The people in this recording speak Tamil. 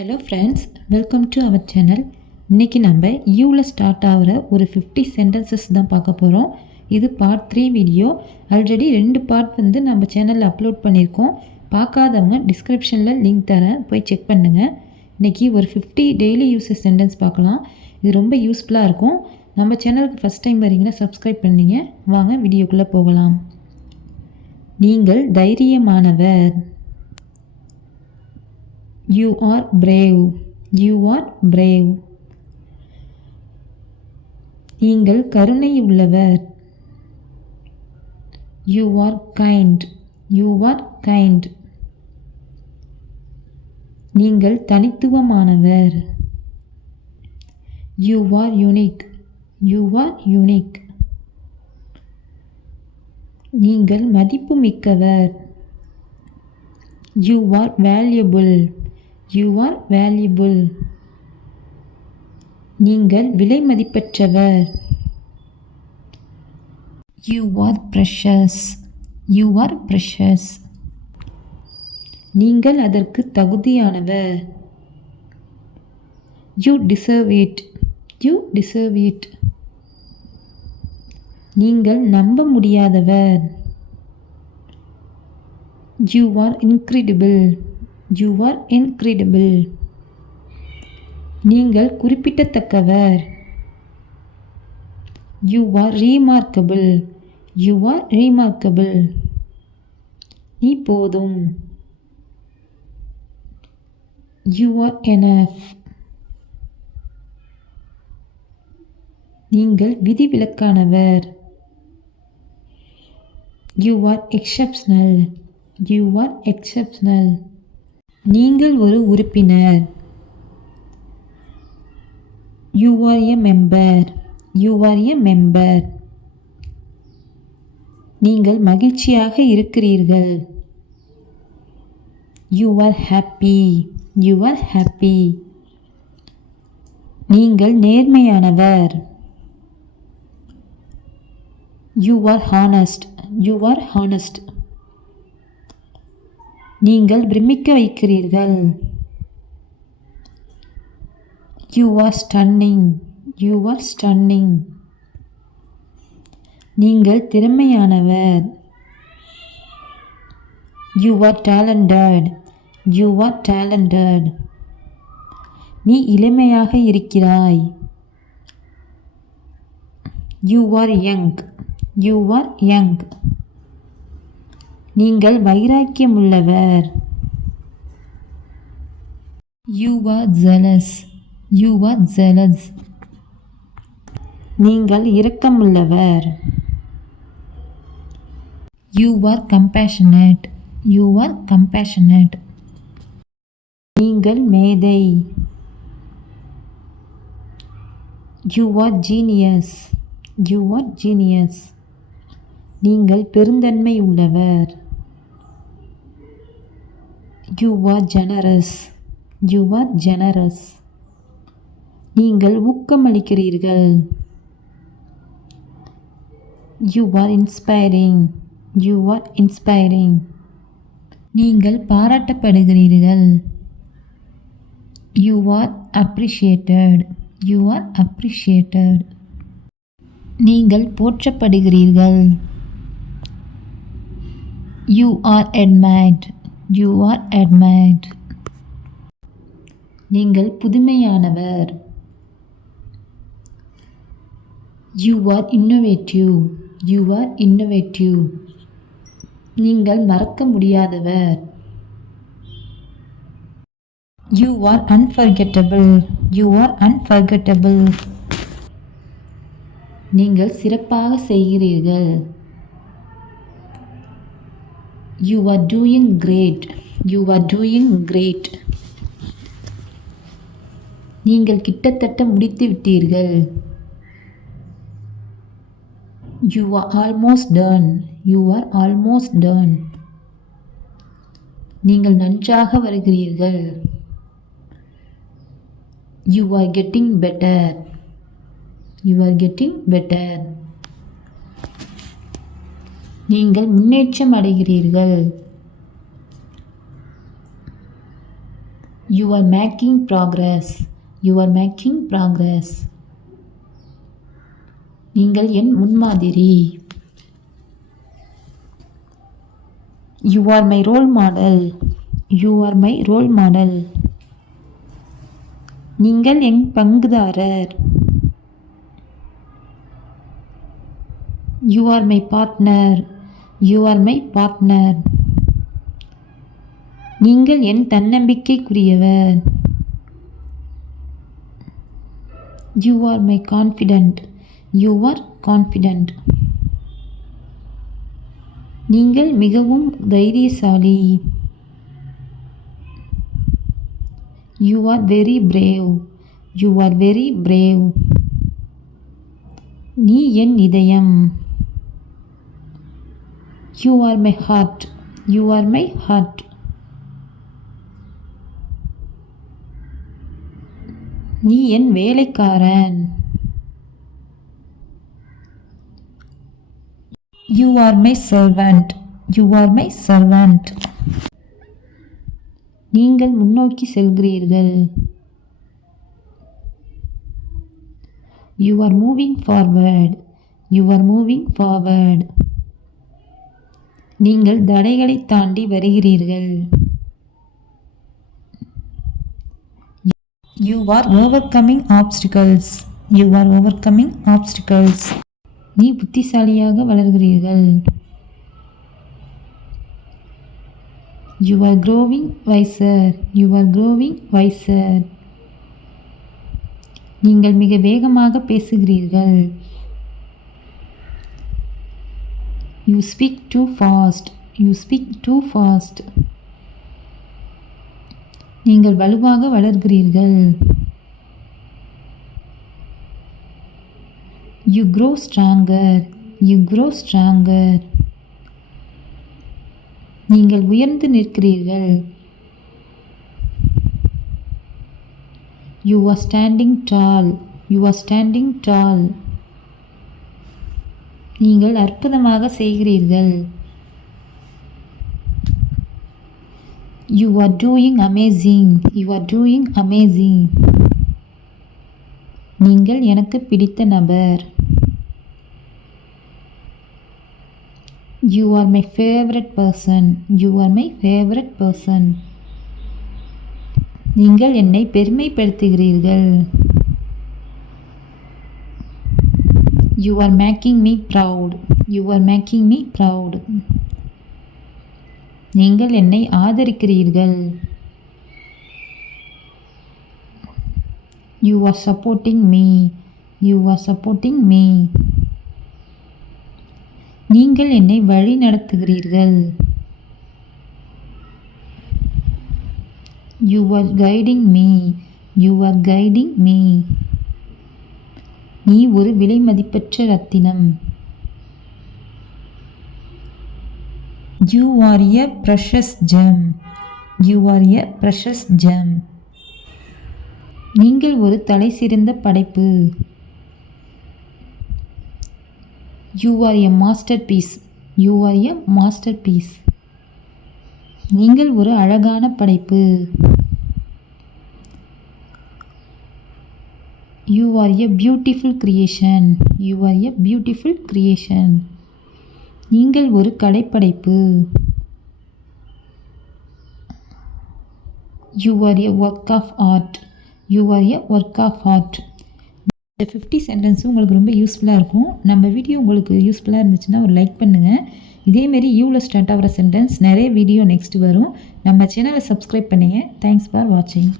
Hello friends, welcome to our channel. இன்றைக்கி நம்ம யூவில் ஸ்டார்ட் ஆகிற ஒரு 50 சென்டென்சஸ் தான் பார்க்க போகிறோம். இது பார்ட் 3 வீடியோ. ஆல்ரெடி 2 பார்ட் நம்ம சேனலில் அப்லோட் பண்ணியிருக்கோம். பார்க்காதவங்க டிஸ்கிரிப்ஷனில் லிங்க் தரேன், போய் செக் பண்ணுங்கள். இன்றைக்கி ஒரு 50 டெய்லி யூசஸ் சென்டென்ஸ் பார்க்கலாம். இது ரொம்ப யூஸ்ஃபுல்லாக இருக்கும். நம்ம சேனலுக்கு ஃபஸ்ட் டைம் வரீங்கன்னா சப்ஸ்கிரைப் பண்ணிங்க. வாங்க வீடியோக்குள்ளே போகலாம். நீங்கள் தைரியமானவர். You are brave. You are brave. நீங்கள் கருணை உள்ளவர். You are kind. You are kind. நீங்கள் தனித்துவமானவர். You are unique. You are unique. நீங்கள் மதிப்புமிக்கவர். You are valuable. You are valuable. நீங்கள் விலை மதிப்பற்றவர். You are precious. You are precious. நீங்கள் அதற்கு தகுதியானவர். You deserve it. You deserve it. நீங்கள் நம்ப முடியாதவர். You are incredible. You are incredible. நீங்கள் குறிப்பிடத்தக்கவர். You are remarkable. You are remarkable. நீ போதும். You are enough. நீங்கள் விதிவிலக்கானவர். You are exceptional. You are exceptional. நீங்கள் ஒரு உறுப்பினர். You are a member. You are a member. நீங்கள் மகிழ்ச்சியாக இருக்கிறீர்கள். You are happy. You are happy. நீங்கள் நேர்மையானவர். You are honest. You are honest. நீங்கள் பிரமிக்க வைக்கிறீர்கள். You are stunning. You are stunning. நீங்கள் திறமையானவர். You are talented. You are talented. நீ இளமையாக இருக்கிறாய். You are young. You are young. நீங்கள் வைராக்கியமுள்ளவர். You are zealous. You are zealous. நீங்கள் இரக்கமுள்ளவர். You are compassionate. You are compassionate. நீங்கள் மேதை. You are genius. You are genius. நீங்கள் பெருந்தன்மை உள்ளவர். You are generous. You are generous. நீங்கள் ஊக்கமளிக்கிறீர்கள். You are inspiring. You are inspiring. நீங்கள் பாராட்டப்படுகிறீர்கள். You are appreciated. You are appreciated. நீங்கள் போற்றப்படுகிறீர்கள். You are admired. You are admired. நீங்கள் புதுமையானவர். You are innovative. You are innovative. நீங்கள் மறக்க முடியாதவர். You are unforgettable. You are unforgettable. நீங்கள் சிறப்பாக செய்கிறீர்கள். You are doing great. You are doing great. நீங்கள் கிட்டத்தட்ட முடித்து விட்டீர்கள். You are almost done. You are almost done. நீங்கள் நன்றாக வருகிறீர்கள். You are getting better. You are getting better. நீங்கள் முன்னேற்றம் அடைகிறீர்கள். You are making progress. You are making progress. நீங்கள் என் முன்மாதிரி. You are my role model. You are my role model. நீங்கள் என் பங்குதாரர். You are my partner. You are my partner. நீங்கள் என் தன்னம்பிக்கைக்குரியவர். You are my confident. You are confident. நீங்கள் மிகவும் தைரியசாலி. You are very brave. You are very brave. நீ என் இதயம். You are my heart. You are my heart. நீ என் வேலைக்காரன். You are my servant. You are my servant. நீங்கள் முன்னோக்கி செல்கிறீர்கள். You are moving forward. You are moving forward. நீங்கள் தடைகளை தாண்டி வருகிறீர்கள். You are overcoming obstacles. You are overcoming obstacles. நீ புத்திசாலியாக வளர்கிறீர்கள். You are growing wiser. You are growing wiser. நீங்கள் மிக வேகமாக பேசுகிறீர்கள். You speak too fast. You speak too fast. நீங்கள் வலுவாக வளர்கிறீர்கள். You grow stronger. You grow stronger. நீங்கள் உயர்ந்து நிற்கிறீர்கள். You are standing tall. You are standing tall. நீங்கள் அற்புதமாக செய்கிறீர்கள். You are doing amazing. You are doing amazing. நீங்கள் எனக்கு பிடித்த நபர். You are my favorite person. You are my favorite person. நீங்கள் என்னை பெருமைப்படுத்துகிறீர்கள். You are making me proud. You are making me proud. நீங்கள் என்னை ஆதரிக்கிறீர்கள். You are supporting me. You are supporting me. நீங்கள் என்னை வழி நடத்துகிறீர்கள். You are guiding me. You are guiding me. நீ ஒரு விலைமதிப்பற்ற ரத்தினம். You are a precious gem. You are a precious gem. நீங்கள் ஒரு தலைசிறந்த படைப்பு. You are a masterpiece. You are a masterpiece. நீங்கள் ஒரு அழகான படைப்பு. You are a beautiful creation. You are a beautiful creation. நீங்கள் ஒரு கலைப்படைப்பு. You are a work of art. You are a work of art. இந்த 50 சென்டென்ஸும் உங்களுக்கு ரொம்ப யூஸ்ஃபுல்லாக இருக்கும். நம்ம வீடியோ உங்களுக்கு யூஸ்ஃபுல்லாக இருந்துச்சுன்னா ஒரு லைக் பண்ணுங்கள். இதேமாரி யூவில் ஸ்டார்ட் ஆகிற சென்டென்ஸ் நிறைய வீடியோ நெக்ஸ்ட் வரும். நம்ம சேனலை சப்ஸ்கிரைப் பண்ணுங்கள். தேங்க்ஸ் ஃபார் வாட்சிங்.